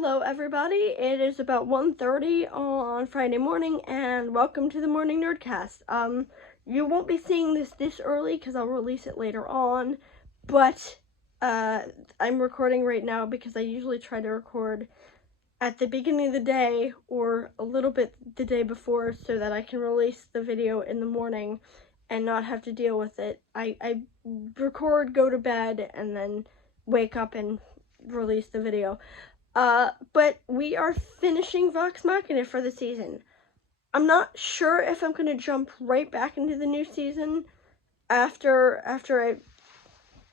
Hello everybody, it is about 1:30 on Friday morning and welcome to the morning Nerdcast. You won't be seeing this early because I'll release it later on, but I'm recording right now because I usually try to record at the beginning of the day or a little bit the day before so that I can release the video in the morning and not have to deal with it. I record, go to bed, and then wake up and release the video. But we are finishing Vox Machina for the season. I'm not sure if I'm going to jump right back into the new season after I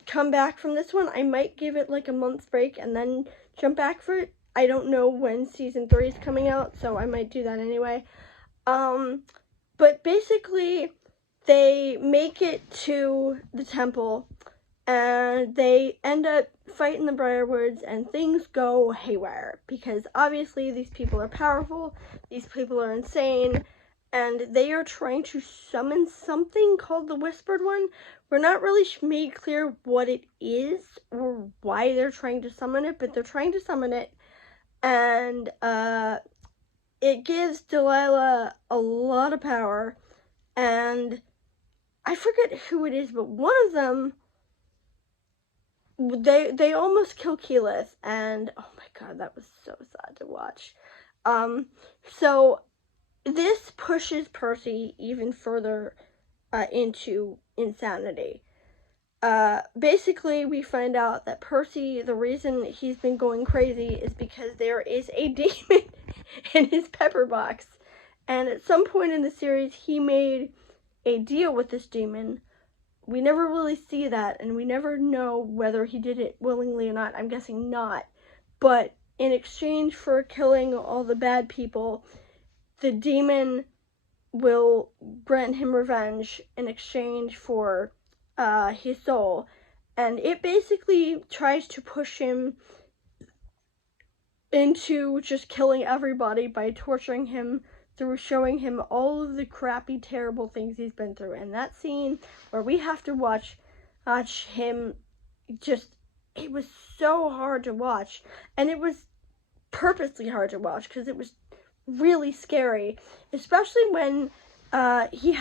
come back from this one. I might give it like a month's break and then jump back for it. I don't know when season 3 is coming out, so I might do that anyway. But basically, they make it to the temple and they end up fighting the Briarwoods, and things go haywire because obviously these people are powerful, these people are insane, and they are trying to summon something called the Whispered One. We're not really made clear what it is or why they're trying to summon it, but they're trying to summon it, and it gives Delilah a lot of power, and I forget who it is, but one of them, they almost kill Keyleth, and oh my god, that was so sad to watch. So this pushes Percy even further into insanity. Basically, we find out that Percy, the reason he's been going crazy is because there is a demon in his pepper box, and at some point in the series, he made a deal with this demon. We never really see that, and we never know whether he did it willingly or not. I'm guessing not. But in exchange for killing all the bad people, the demon will grant him revenge in exchange for his soul. And it basically tries to push him into just killing everybody by torturing him through showing him all of the crappy, terrible things he's been through. And that scene where we have to watch him it was so hard to watch. And it was purposely hard to watch because it was really scary. Especially when he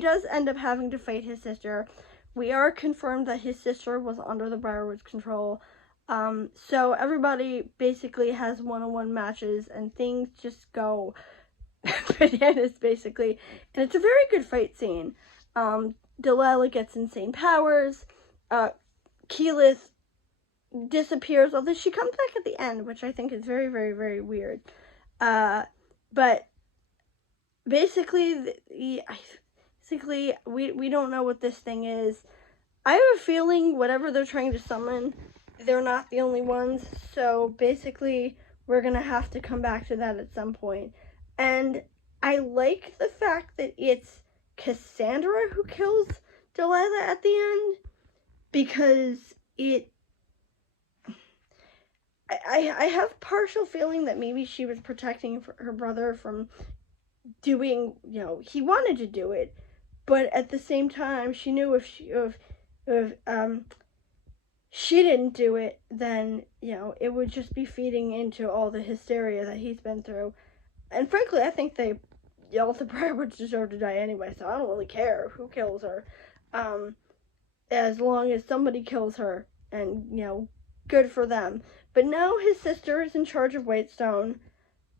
does end up having to fight his sister. We are confirmed that his sister was under the Briarwood's control. So everybody basically has one-on-one matches and things just go bananas, basically. And it's a very good fight scene. Delilah gets insane powers. Keyleth disappears, although she comes back at the end, which I think is very, very, very weird. But basically, we don't know what this thing is. I have a feeling whatever they're trying to summon, they're not the only ones. So basically, we're going to have to come back to that at some point. And I like the fact that it's Cassandra who kills Delilah at the end, because I have partial feeling that maybe she was protecting her brother from doing, he wanted to do it, but at the same time, she knew if she didn't do it, then, it would just be feeding into all the hysteria that he's been through. And frankly, I think all the Briarwoods deserve to die anyway, so I don't really care who kills her. As long as somebody kills her, and, good for them. But now his sister is in charge of Whitestone,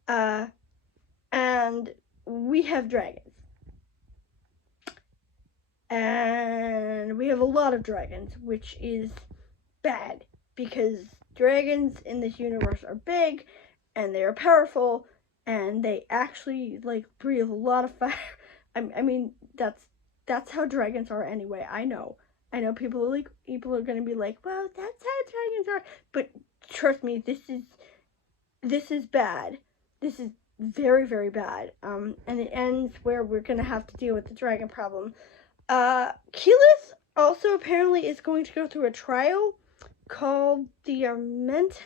and we have dragons. And we have a lot of dragons, which is bad, because dragons in this universe are big, and they are powerful, and they actually, breathe a lot of fire. I mean, that's how dragons are anyway. I know people are going to be like, well, that's how dragons are. But trust me, this is bad. This is very, very bad. And it ends where we're going to have to deal with the dragon problem. Keyleth also apparently is going to go through a trial called the Armente,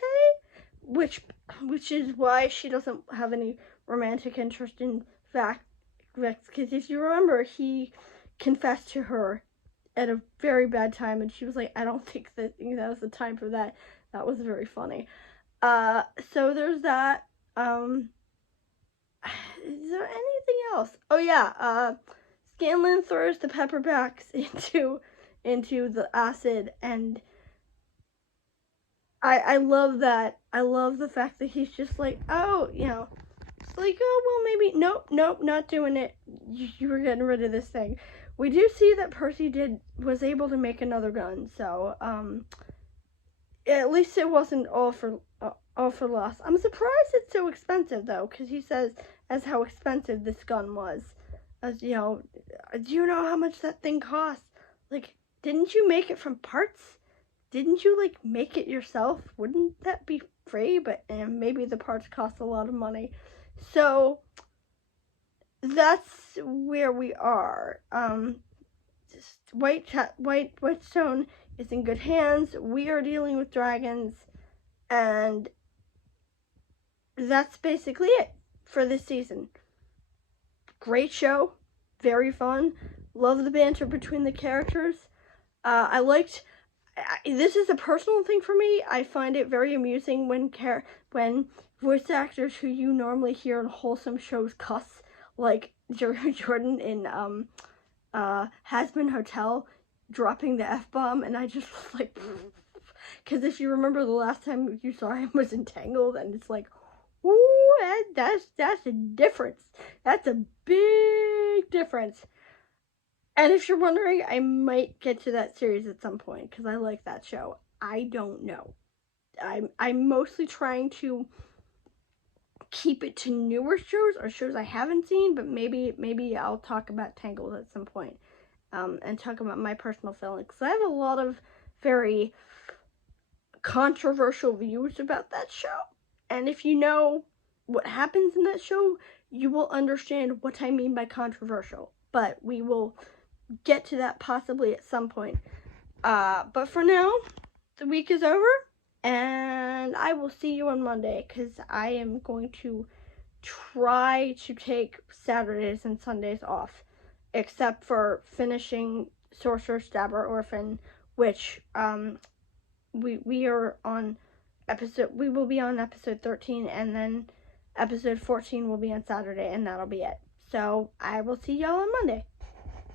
which is why she doesn't have any romantic interest in Vex, because if you remember, he confessed to her at a very bad time, and she was like, I don't think that was the time for that. That was very funny. So there's that. Is there anything else? Oh yeah, Scanlan throws the pepperbacks into the acid, and I love that. I love the fact that he's just like, oh, it's like, oh well, maybe nope, not doing it. You were getting rid of this thing. We do see that Percy was able to make another gun, so at least it wasn't all for loss. I'm surprised it's so expensive though, because he says as how expensive this gun was. As do you know how much that thing costs? Like, didn't you make it from parts? Didn't you like make it yourself? Wouldn't that be free? But maybe the parts cost a lot of money. So that's where we are. Whitestone is in good hands. We are dealing with dragons, and that's basically it for this season. Great show, very fun. Love the banter between the characters. I liked. This is a personal thing for me. I find it very amusing when voice actors who you normally hear in wholesome shows cuss, like Jordan in Hazbin Hotel, dropping the F-bomb, and I just was like, because if you remember the last time you saw him was Entangled, and it's like, ooh, that's a difference. That's a big difference. And if you're wondering, I might get to that series at some point because I like that show. I don't know. I'm mostly trying to keep it to newer shows or shows I haven't seen, but maybe I'll talk about Tangled at some point, and talk about my personal feelings. I have a lot of very controversial views about that show, and if you know what happens in that show, you will understand what I mean by controversial. But we will get to that possibly at some point. But for now, the week is over, and I will see you on Monday, because I am going to try to take Saturdays and Sundays off, except for finishing Sorcerer, Stabber, Orphan, which we are on we will be on episode 13, and then episode 14 will be on Saturday, and that'll be it. So I will see y'all on Monday.